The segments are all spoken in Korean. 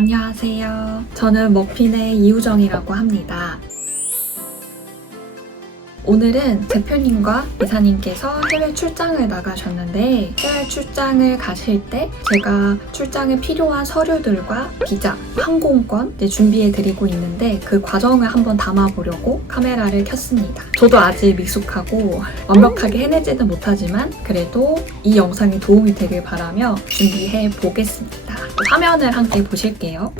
안녕하세요. 저는 머핀의 이우정이라고 합니다. 오늘은 대표님과 이사님께서 해외 출장을 나가셨는데 해외 출장을 가실 때 제가 출장에 필요한 서류들과 비자, 항공권 준비해 드리고 있는데 그 과정을 한번 담아보려고 카메라를 켰습니다. 저도 아직 미숙하고 완벽하게 해내지는 못하지만 그래도 이 영상이 도움이 되길 바라며 준비해 보겠습니다. 화면을 함께 보실게요.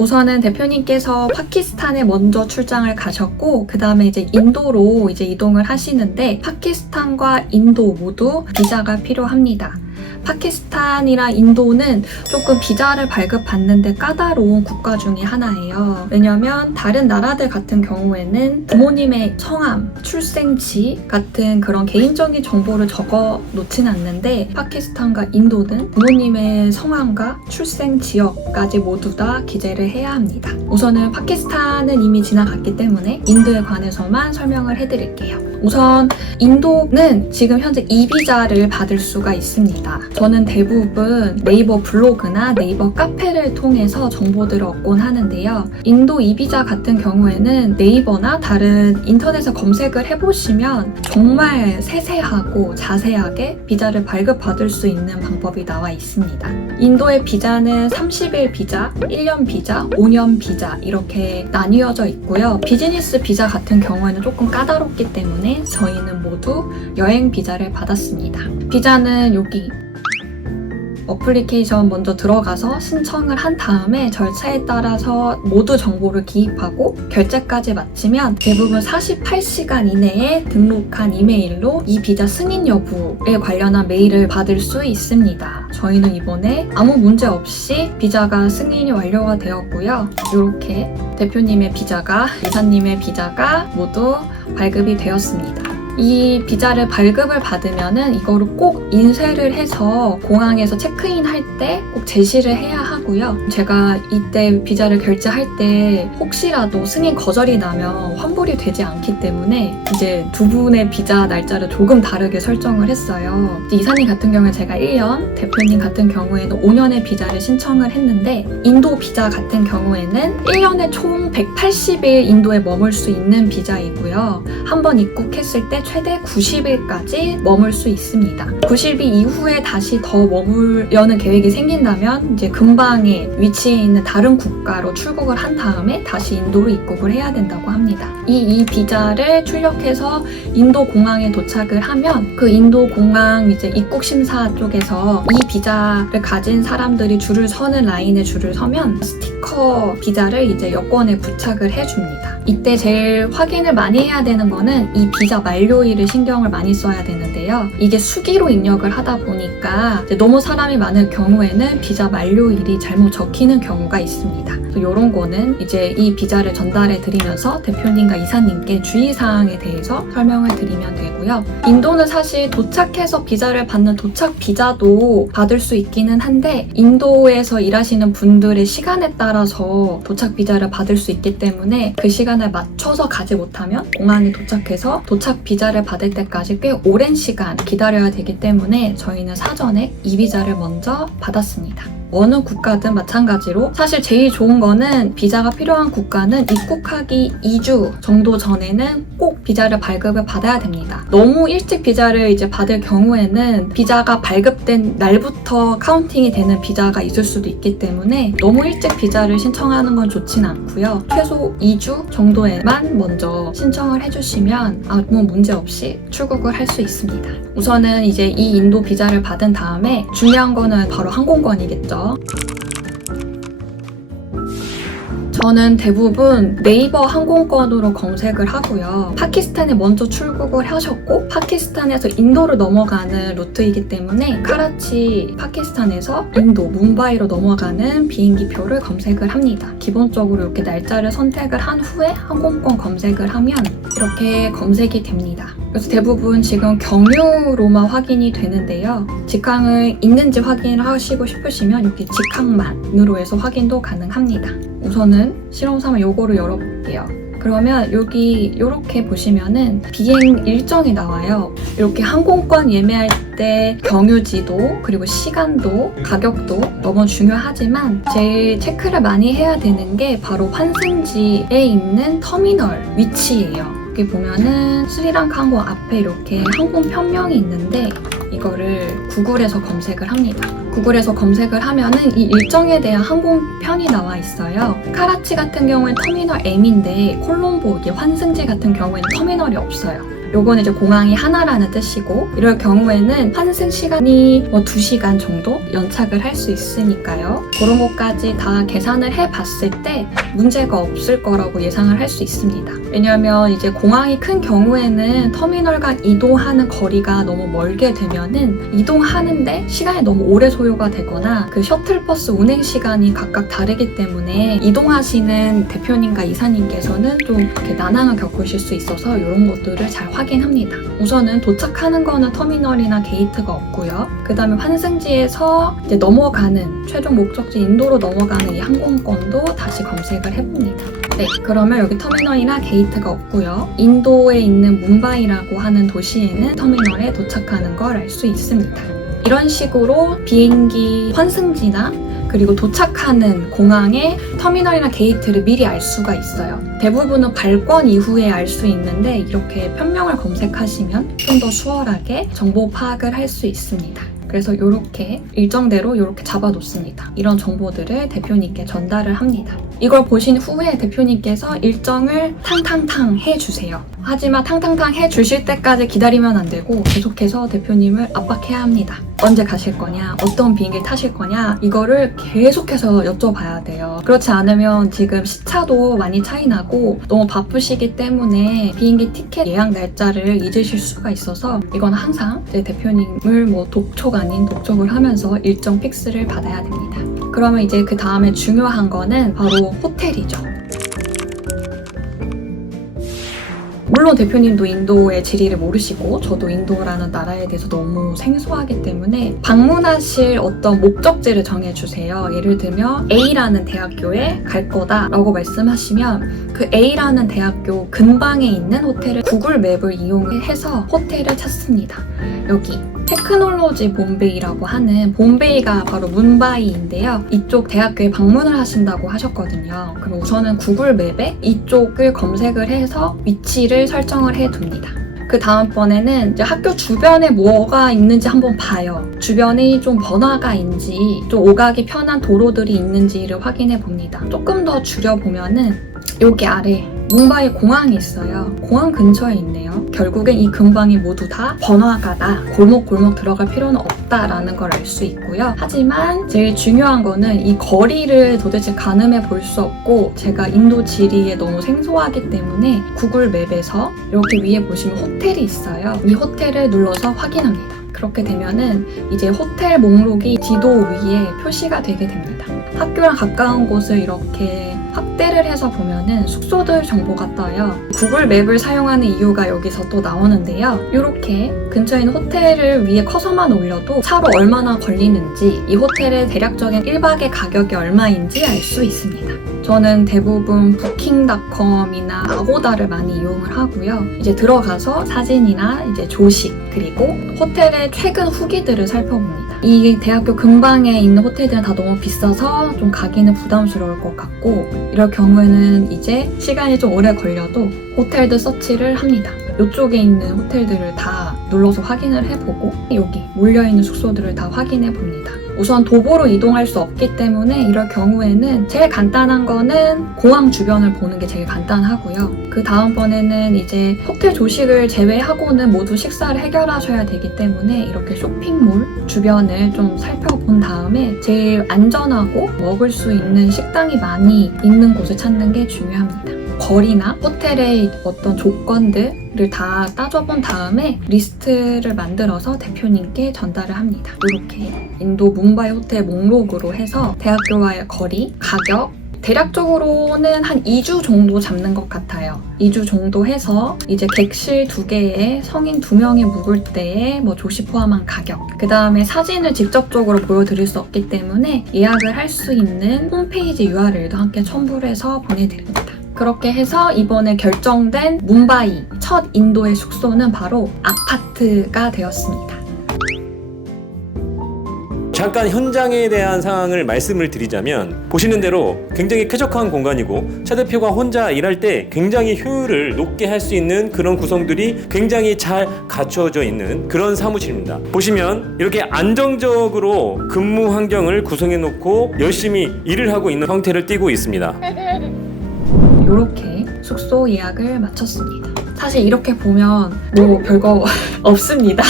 우선은 대표님께서 파키스탄에 먼저 출장을 가셨고 그 다음에 이제 인도로 이동을 하시는데 파키스탄과 인도 모두 비자가 필요합니다. 파키스탄이랑 인도는 조금 비자를 발급받는데 까다로운 국가 중에 하나예요. 왜냐면 다른 나라들 같은 경우에는 부모님의 성함, 출생지 같은 그런 개인적인 정보를 적어 놓진 않는데 파키스탄과 인도는 부모님의 성함과 출생 지역까지 모두 다 기재를 해야 합니다. 우선은 파키스탄은 이미 지나갔기 때문에 인도에 관해서만 설명을 해드릴게요. 우선 인도는 지금 현재 이비자를 받을 수가 있습니다. 저는 대부분 네이버 블로그나 네이버 카페를 통해서 정보들을 얻곤 하는데요. 인도 이비자 같은 경우에는 네이버나 다른 인터넷에 검색을 해보시면 정말 세세하고 자세하게 비자를 발급받을 수 있는 방법이 나와 있습니다. 인도의 비자는 30일 비자, 1년 비자, 5년 비자 이렇게 나뉘어져 있고요. 비즈니스 비자 같은 경우에는 조금 까다롭기 때문에 저희는 모두 여행 비자를 받았습니다. 비자는 여기 어플리케이션 먼저 들어가서 신청을 한 다음에 절차에 따라서 모두 정보를 기입하고 결제까지 마치면 대부분 48시간 이내에 등록한 이메일로 이 비자 승인 여부에 관련한 메일을 받을 수 있습니다. 저희는 이번에 아무 문제 없이 비자가 승인이 완료가 되었고요. 이렇게 대표님의 비자가, 이사님의 비자가 모두 발급이 되었습니다. 이 비자를 발급을 받으면은 이거를 꼭 인쇄를 해서 공항에서 체크인 할 때 꼭 제시를 해야 하고요. 제가 이때 비자를 결제할 때 혹시라도 승인 거절이 나면 환불이 되지 않기 때문에 이제 두 분의 비자 날짜를 조금 다르게 설정을 했어요. 이사님 같은 경우에 제가 1년, 대표님 같은 경우에는 5년의 비자를 신청을 했는데 인도 비자 같은 경우에는 1년에 총 180일 인도에 머물 수 있는 비자이고요. 한번 입국했을 때 최대 90일까지 머물 수 있습니다. 90일 이후에 다시 더 머물려는 계획이 생긴다면 이제 근방에 위치해 있는 다른 국가로 출국을 한 다음에 다시 인도로 입국을 해야 된다고 합니다. 이 비자를 출력해서 인도 공항에 도착을 하면 그 인도 공항 입국 심사 쪽에서 이 비자를 가진 사람들이 줄을 서는 라인에 줄을 서면 스티커 비자를 여권에 부착을 해줍니다. 이때 제일 확인을 많이 해야 되는 거는 이 비자 만료일을 신경을 많이 써야 되는데요. 이게 수기로 입력을 하다 보니까 너무 사람이 많은 경우에는 비자 만료일이 잘못 적히는 경우가 있습니다. 이런 거는 이 비자를 전달해 드리면서 대표님과 이사님께 주의사항에 대해서 설명을 드리면 되고요. 인도는 사실 도착해서 비자를 받는 도착 비자도 받을 수 있기는 한데 인도에서 일하시는 분들의 시간에 따라서 도착 비자를 받을 수 있기 때문에 그 시간에 맞춰서 가지 못하면 공항에 도착해서 도착 비자를 받을 때까지 꽤 오랜 시간 기다려야 되기 때문에 저희는 사전에 이 비자를 먼저 받았습니다. 어느 국가든 마찬가지로 사실 제일 좋은 거는 비자가 필요한 국가는 입국하기 2주 정도 전에는 꼭 비자를 발급을 받아야 됩니다. 너무 일찍 비자를 받을 경우에는 비자가 발급된 날부터 카운팅이 되는 비자가 있을 수도 있기 때문에 너무 일찍 비자를 신청하는 건 좋진 않고요. 최소 2주 정도에만 먼저 신청을 해주시면 아무 문제 없이 출국을 할 수 있습니다. 우선은 이 인도 비자를 받은 다음에 중요한 거는 바로 항공권이겠죠. 저는 대부분 네이버 항공권으로 검색을 하고요. 파키스탄에 먼저 출국을 하셨고 파키스탄에서 인도로 넘어가는 루트이기 때문에 카라치, 파키스탄에서 인도, 뭄바이로 넘어가는 비행기 표를 검색을 합니다. 기본적으로 이렇게 날짜를 선택을 한 후에 항공권 검색을 하면 이렇게 검색이 됩니다. 그래서 대부분 지금 경유로만 확인이 되는데요. 직항을 있는지 확인을 하시고 싶으시면 이렇게 직항만으로 해서 확인도 가능합니다. 우선은 실험 삼아 요거를 열어볼게요. 그러면 여기 이렇게 보시면은 비행 일정이 나와요. 이렇게 항공권 예매할 때 경유지도 그리고 시간도 가격도 너무 중요하지만 제일 체크를 많이 해야 되는 게 바로 환승지에 있는 터미널 위치예요. 여기 보면은 스리랑카 항공 앞에 이렇게 항공 편명이 있는데 이거를 구글에서 검색을 합니다. 구글에서 검색을 하면은 이 일정에 대한 항공편이 나와 있어요. 카라치 같은 경우엔 터미널 M인데 콜롬보, 이게 환승지 같은 경우에는 터미널이 없어요. 요건 이제 공항이 하나라는 뜻이고 이럴 경우에는 환승 시간이 2시간 정도 연착을 할 수 있으니까요. 그런 것까지 다 계산을 해봤을 때 문제가 없을 거라고 예상을 할 수 있습니다. 왜냐하면 이제 공항이 큰 경우에는 터미널과 이동하는 거리가 너무 멀게 되면은 이동하는데 시간이 너무 오래 소요가 되거나 그 셔틀버스 운행 시간이 각각 다르기 때문에 이동하시는 대표님과 이사님께서는 좀 이렇게 난항을 겪으실 수 있어서 이런 것들을 잘 확인합니다. 우선은 도착하는 거는 터미널이나 게이트가 없고요. 그 다음에 환승지에서 이제 넘어가는 최종 목적지 인도로 넘어가는 이 항공권도 다시 검색을 해봅니다. 네, 그러면 여기 터미널이나 게이트가 없고요. 인도에 있는 뭄바이라고 하는 도시에는 터미널에 도착하는 걸 알 수 있습니다. 이런 식으로 비행기 환승지나 그리고 도착하는 공항의 터미널이나 게이트를 미리 알 수가 있어요. 대부분은 발권 이후에 알 수 있는데 이렇게 편명을 검색하시면 좀 더 수월하게 정보 파악을 할 수 있습니다. 그래서 이렇게 일정대로 이렇게 잡아놓습니다. 이런 정보들을 대표님께 전달을 합니다. 이걸 보신 후에 대표님께서 일정을 탕탕탕 해주세요. 하지만 탕탕탕 해주실 때까지 기다리면 안 되고 계속해서 대표님을 압박해야 합니다. 언제 가실 거냐, 어떤 비행기 타실 거냐, 이거를 계속해서 여쭤봐야 돼요. 그렇지 않으면 지금 시차도 많이 차이 나고 너무 바쁘시기 때문에 비행기 티켓 예약 날짜를 잊으실 수가 있어서 이건 항상 제 대표님을 독촉 아닌 독촉을 하면서 일정 픽스를 받아야 됩니다. 그러면 이제 그 다음에 중요한 거는 바로 호텔이죠. 물론 대표님도 인도의 지리를 모르시고 저도 인도라는 나라에 대해서 너무 생소하기 때문에 방문하실 어떤 목적지를 정해주세요. 예를 들면 A라는 대학교에 갈 거다라고 말씀하시면 그 A라는 대학교 근방에 있는 호텔을 구글 맵을 이용해서 호텔을 찾습니다. 여기 테크놀로지 봄베이라고 하는 봄베이가 바로 뭄바이인데요. 이쪽 대학교에 방문을 하신다고 하셨거든요. 그럼 우선은 구글 맵에 이쪽을 검색을 해서 위치를 설정을 해둡니다. 그 다음번에는 이제 학교 주변에 뭐가 있는지 한번 봐요. 주변에 좀 번화가인지 좀 오가기 편한 도로들이 있는지를 확인해 봅니다. 조금 더 줄여보면은 여기 아래 뭄바이 공항이 있어요. 공항 근처에 있네요. 결국엔 이 근방이 모두 다 번화가다. 골목골목 들어갈 필요는 없다라는 걸 알 수 있고요. 하지만 제일 중요한 거는 이 거리를 도대체 가늠해 볼 수 없고 제가 인도 지리에 너무 생소하기 때문에 구글 맵에서 이렇게 위에 보시면 호텔이 있어요. 이 호텔을 눌러서 확인합니다. 그렇게 되면은 이제 호텔 목록이 지도 위에 표시가 되게 됩니다. 학교랑 가까운 곳을 이렇게 확대를 해서 보면은 숙소들 정보가 떠요. 구글 맵을 사용하는 이유가 여기서 또 나오는데요. 이렇게 근처에 있는 호텔을 위에 커서만 올려도 차로 얼마나 걸리는지 이 호텔의 대략적인 1박의 가격이 얼마인지 알 수 있습니다. 저는 대부분 부킹닷컴이나 아고다를 많이 이용을 하고요. 이제 들어가서 사진이나 이제 조식 그리고 호텔의 최근 후기들을 살펴봅니다. 이 대학교 근방에 있는 호텔들은 다 너무 비싸서 좀 가기는 부담스러울 것 같고 이럴 경우에는 이제 시간이 좀 오래 걸려도 호텔들 서치를 합니다. 이쪽에 있는 호텔들을 다 눌러서 확인을 해보고 여기 몰려있는 숙소들을 다 확인해 봅니다. 우선 도보로 이동할 수 없기 때문에 이럴 경우에는 제일 간단한 거는 공항 주변을 보는 게 제일 간단하고요. 그 다음번에는 이제 호텔 조식을 제외하고는 모두 식사를 해결하셔야 되기 때문에 이렇게 쇼핑몰 주변을 좀 살펴본 다음에 제일 안전하고 먹을 수 있는 식당이 많이 있는 곳을 찾는 게 중요합니다. 거리나 호텔의 어떤 조건들을 다 따져본 다음에 리스트를 만들어서 대표님께 전달을 합니다. 이렇게 인도 뭄바이 호텔 목록으로 해서 대학교와의 거리, 가격, 대략적으로는 한 2주 정도 잡는 것 같아요. 2주 정도 해서 이제 객실 2개에 성인 2명이 묵을 때에 조식 포함한 가격, 그 다음에 사진을 직접적으로 보여드릴 수 없기 때문에 예약을 할 수 있는 홈페이지 URL도 함께 첨부를 해서 보내드립니다. 그렇게 해서 이번에 결정된 뭄바이 첫 인도의 숙소는 바로 아파트가 되었습니다. 잠깐 현장에 대한 상황을 말씀을 드리자면 보시는 대로 굉장히 쾌적한 공간이고 차 대표가 혼자 일할 때 굉장히 효율을 높게 할 수 있는 그런 구성들이 굉장히 잘 갖춰져 있는 그런 사무실입니다. 보시면 이렇게 안정적으로 근무 환경을 구성해 놓고 열심히 일을 하고 있는 형태를 띠고 있습니다. 이렇게 숙소 예약을 마쳤습니다. 사실 이렇게 보면 뭐 별거 없습니다.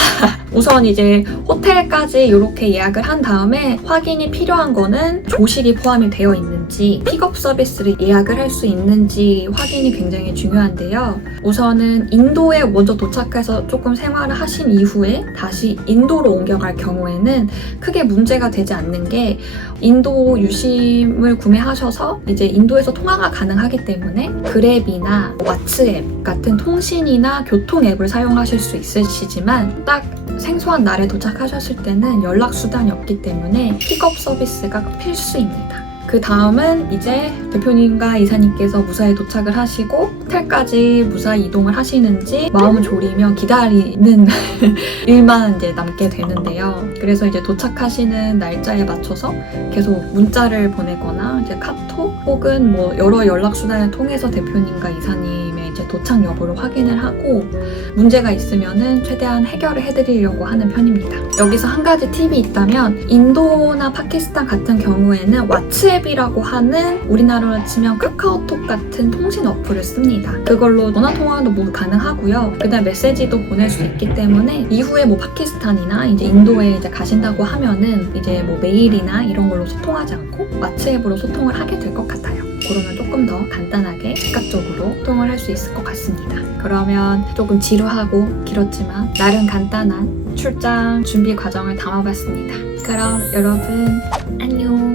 우선 이제 호텔까지 이렇게 예약을 한 다음에 확인이 필요한 거는 조식이 포함이 되어 있는지 픽업 서비스를 예약을 할 수 있는지 확인이 굉장히 중요한데요. 우선은 인도에 먼저 도착해서 조금 생활을 하신 이후에 다시 인도로 옮겨갈 경우에는 크게 문제가 되지 않는 게 인도 유심을 구매하셔서 이제 인도에서 통화가 가능하기 때문에 그랩이나 왓츠앱 같은 통신이나 교통 앱을 사용하실 수 있으시지만 딱 생소한 날에 도착하셨을 때는 연락 수단이 없기 때문에 픽업 서비스가 필수입니다. 그 다음은 이제 대표님과 이사님께서 무사히 도착을 하시고 호텔까지 무사히 이동을 하시는지 마음을 졸이며 기다리는 일만 이제 남게 되는데요. 그래서 이제 도착하시는 날짜에 맞춰서 계속 문자를 보내거나 이제 카톡 혹은 뭐 여러 연락 수단을 통해서 대표님과 이사님의 이제 도착 여부를 확인을 하고 문제가 있으면은 최대한 해결을 해드리려고 하는 편입니다. 여기서 한 가지 팁이 있다면 인도나 파키스탄 같은 경우에는 왓츠앱이라고 하는 우리나라로 치면 카카오톡 같은 통신 어플을 씁니다. 그걸로 전화 통화도 모두 가능하고요. 그다음 메시지도 보낼 수 있기 때문에 이후에 뭐 파키스탄이나 이제 인도에 이제 가신다고 하면은 이제 뭐 메일이나 이런 걸로 소통하지 않고 왓츠앱으로 소통을 하게 될 것 같아요. 그러면 조금 더 간단하게 즉각적으로 소통을 할 수 있을 것 같습니다. 그러면 조금 지루하고 길었지만 나름 간단한 출장 준비 과정을 담아봤습니다. 그럼 여러분 안녕.